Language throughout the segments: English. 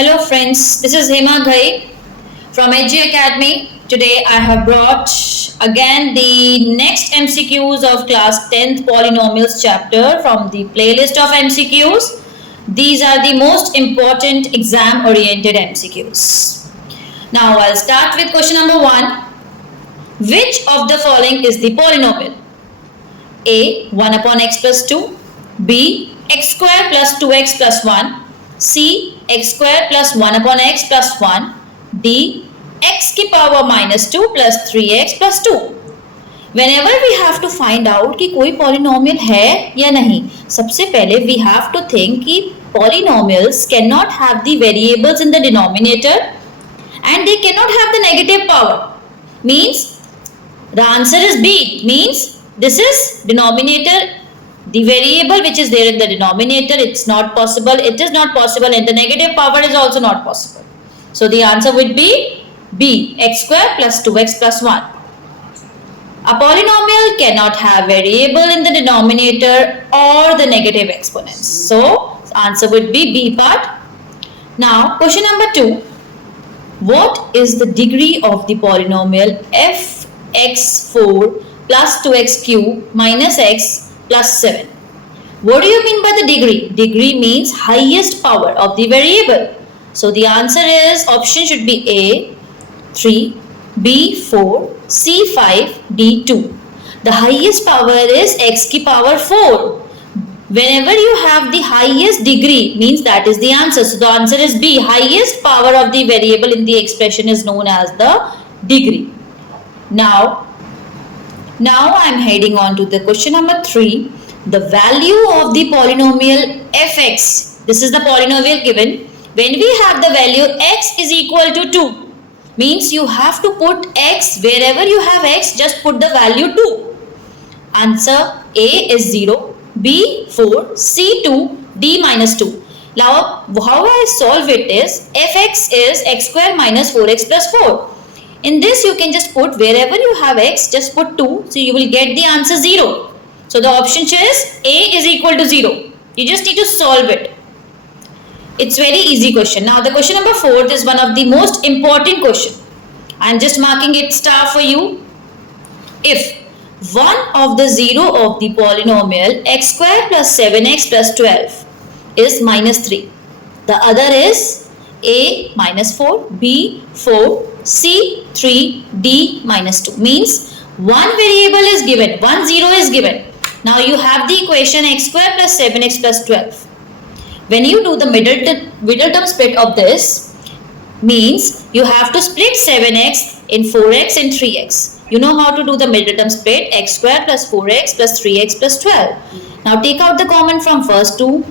Hello friends, this is Hema Ghai from Edgy Academy. Today I have brought again the next MCQs of class 10th polynomials chapter from the playlist of MCQs. These are the most important exam oriented MCQs. Now I'll start with question number 1. Which of the following is the polynomial? A. 1 upon x plus 2. B. X square plus 2x plus 1. C. X square plus 1 upon x plus 1. D. X की power minus 2 plus 3x plus 2. Whenever we have to find out कि कोई polynomial है या नहीं, सबसे पहले we have to think कि polynomials cannot have the variables in the denominator and they cannot have the negative power. Means the answer is B. Means this is denominator. The variable which is there in the denominator, it's not possible. It is not possible, and the negative power is also not possible. So the answer would be B. X square plus 2x plus 1. A polynomial cannot have variable in the denominator or the negative exponents. So answer would be B part. Now question number 2. What is the degree of the polynomial fx4 plus 2x cube minus x plus 7. What do you mean by the degree? Degree means highest power of the variable. So the answer is option should be A 3, B 4, C 5, D 2. The highest power is x ki power 4. Whenever you have the highest degree means that is the answer. So the answer is B. Highest power of the variable in the expression is known as the degree. Now I am heading on to the question number 3. The value of the polynomial fx. This is the polynomial given. When we have the value x is equal to 2. Means you have to put x wherever you have x, just put the value 2. Answer A is 0, B 4, C 2, D minus 2. Now how I solve it is fx is x square minus 4x plus 4. In this you can just put wherever you have x, just put 2. So you will get the answer 0. So the option is A is equal to 0. You just need to solve it. It's very easy question. Now the question number 4 is one of the most important question. I am just marking it star for you. If one of the 0 of the polynomial x square plus 7x plus 12 is minus 3. The other is A minus 4, B 4, C 3, D minus 2. Means one variable is given, 1 0 is given. Now you have the equation x square plus 7x plus 12. When you do the middle term split of this, means you have to split 7x in 4x and 3x. You know how to do the middle term split, x square plus 4x plus 3x plus 12. Now take out the common from first 2,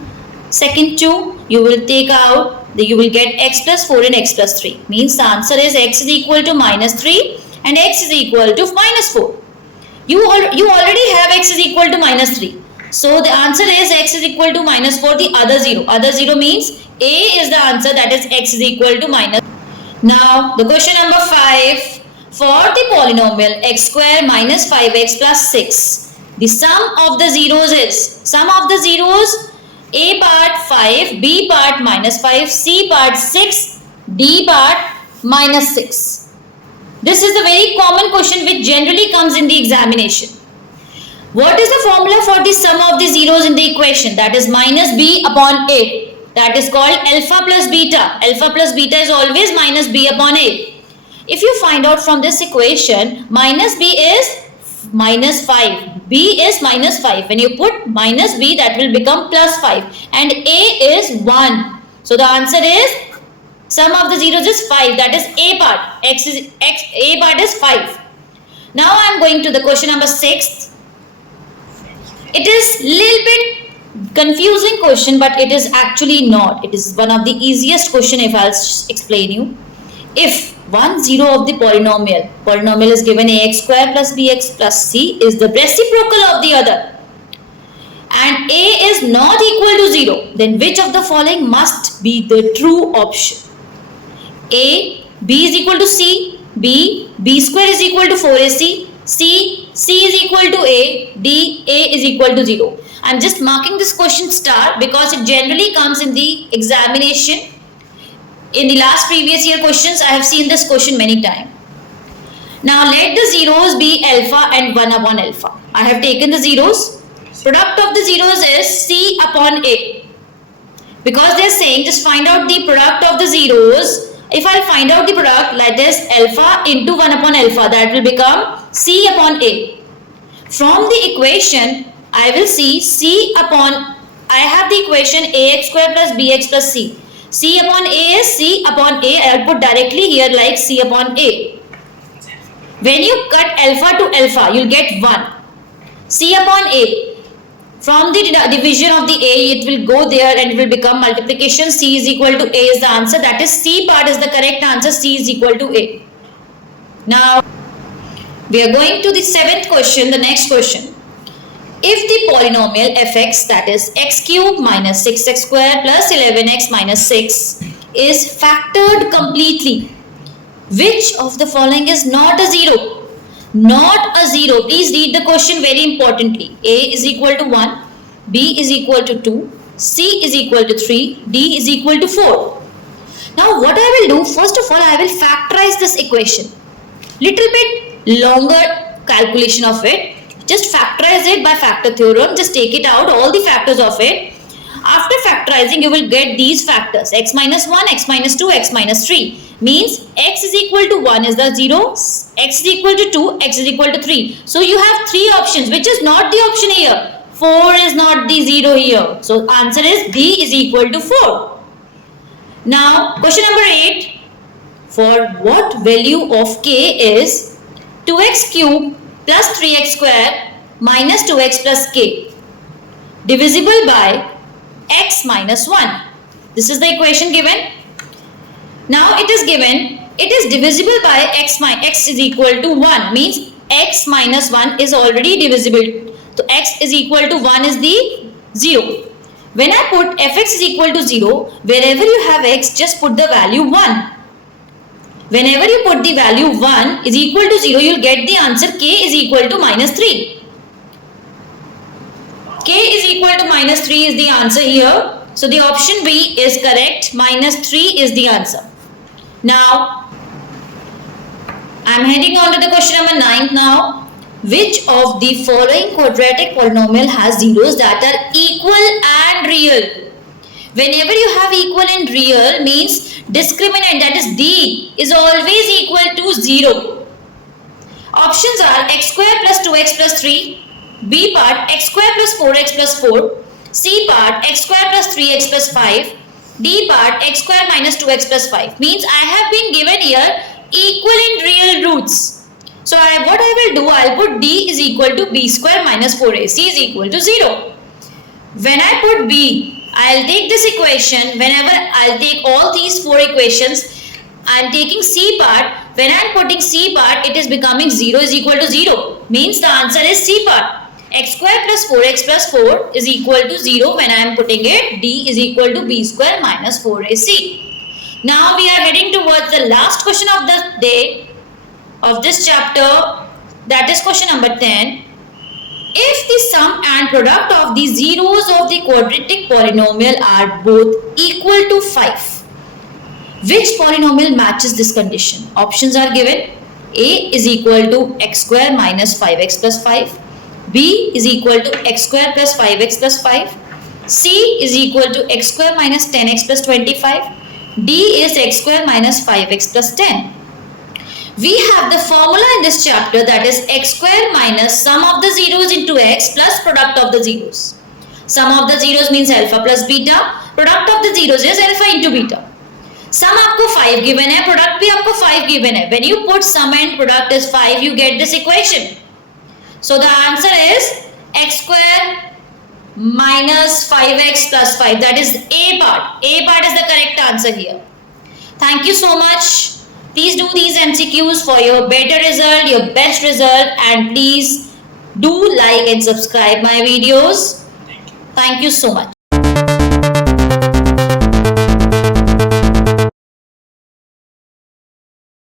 second 2, you will take out, you will get x plus 4 and x plus 3. Means the answer is x is equal to minus 3 and x is equal to minus 4. You already have x is equal to minus 3. So the answer is x is equal to minus 4, the other 0. Other 0 means A is the answer, that is x is equal to minus. Now the question number 5. For the polynomial x square minus 5x plus 6. The sum of the zeros is, sum of the zeros, A part 5, B part minus 5, C part 6, D part minus 6. This is the very common question which generally comes in the examination. What is the formula for the sum of the zeros in the equation? That is minus B upon A. That is called alpha plus beta. Alpha plus beta is always minus B upon A. If you find out from this equation, minus B is minus 5. B is minus 5. When you put minus B, that will become plus 5. And A is 1. So the answer is, sum of the zeros is 5. That is A part. A part is 5. Now I am going to the question number 6. It is little bit confusing question, but it is actually not. It is one of the easiest question if I'll explain you. If 1 0 of the polynomial is given ax square plus bx plus c is the reciprocal of the other and a is not equal to 0, then which of the following must be the true option? A, b is equal to c, b square is equal to 4ac, c is equal to a, d, a is equal to 0. I am just marking this question star because it generally comes in the examination In the last previous year questions, I have seen this question many times. Now let the zeros be alpha and 1 upon alpha. I have taken the zeros. Product of the zeros is C upon A. Because they are saying just find out the product of the zeros. If I find out the product, that is alpha into 1 upon alpha, that will become C upon A. From the equation, I will see C upon, I have the equation ax square plus bx plus c. C upon A is C upon A. I will put directly here like C upon A. When you cut alpha to alpha, you will get 1. C upon A. From the division of the A, it will go there and it will become multiplication. C is equal to A is the answer. That is C part is the correct answer. C is equal to A. Now, we are going to the 7th question, the next question. If the polynomial fx, that is x cube minus 6x square plus 11x minus 6 is factored completely, which of the following is not a zero? Not a zero. Please read the question very importantly. A is equal to 1, B is equal to 2, C is equal to 3, D is equal to 4. Now what I will do, first of all, I will factorize this equation. Little bit longer calculation of it. Just factorize it by factor theorem. Just take it out, all the factors of it. After factorizing, you will get these factors. X minus 1, x minus 2, x minus 3. Means x is equal to 1 is the 0, x is equal to 2, x is equal to 3. So you have 3 options, which is not the option here. 4 is not the 0 here. So answer is B is equal to 4. Now question number 8. For what value of k is 2x cube plus 3x square minus 2x plus k divisible by x minus 1. This is the equation given. Now it is given, it is divisible by x is equal to 1, means x minus 1 is already divisible. So x is equal to 1 is the 0. When I put fx is equal to 0, wherever you have x, just put the value 1. Whenever you put the value 1 is equal to 0, you will get the answer k is equal to minus 3. K is equal to minus 3 is the answer here. So the option B is correct. Minus 3 is the answer. Now, I am heading on to the question number 9 now. Which of the following quadratic polynomial has zeros that are equal and real? Whenever you have equal and real means discriminant, that is D, is always equal to 0. Options are x square plus 2x plus 3, B part x square plus 4x plus 4, C part x square plus 3x plus 5, D part x square minus 2x plus 5. Means I have been given here equal and real roots. So what I will do, I will put D is equal to B square minus 4AC is equal to 0. When I put B, I will take this equation. Whenever I will take all these 4 equations, I am taking C part. When I am putting C part, it is becoming 0 is equal to 0. Means the answer is C part. X square plus 4x plus 4 is equal to 0 when I am putting it. D is equal to B square minus 4AC. Now we are heading towards the last question of the day of this chapter, that is question number 10. If the sum and product of the zeros of the quadratic polynomial are both equal to 5, which polynomial matches this condition? Options are given. A is equal to x square minus 5x plus 5. B is equal to x square plus 5x plus 5. C is equal to x square minus 10x plus 25. D is x square minus 5x plus 10. We have the formula in this chapter, that is x square minus sum of the zeros into x plus product of the zeros. Sum of the zeros means alpha plus beta. Product of the zeros is alpha into beta. Sum आपको 5 given है, product भी आपको 5 given है. When you put sum and product is 5, you get this equation. So the answer is x square minus 5x plus 5. That is A part. A part is the correct answer here. Thank you so much. Please do these MCQs for your better result, your best result, and please do like and subscribe my videos. Thank you so much.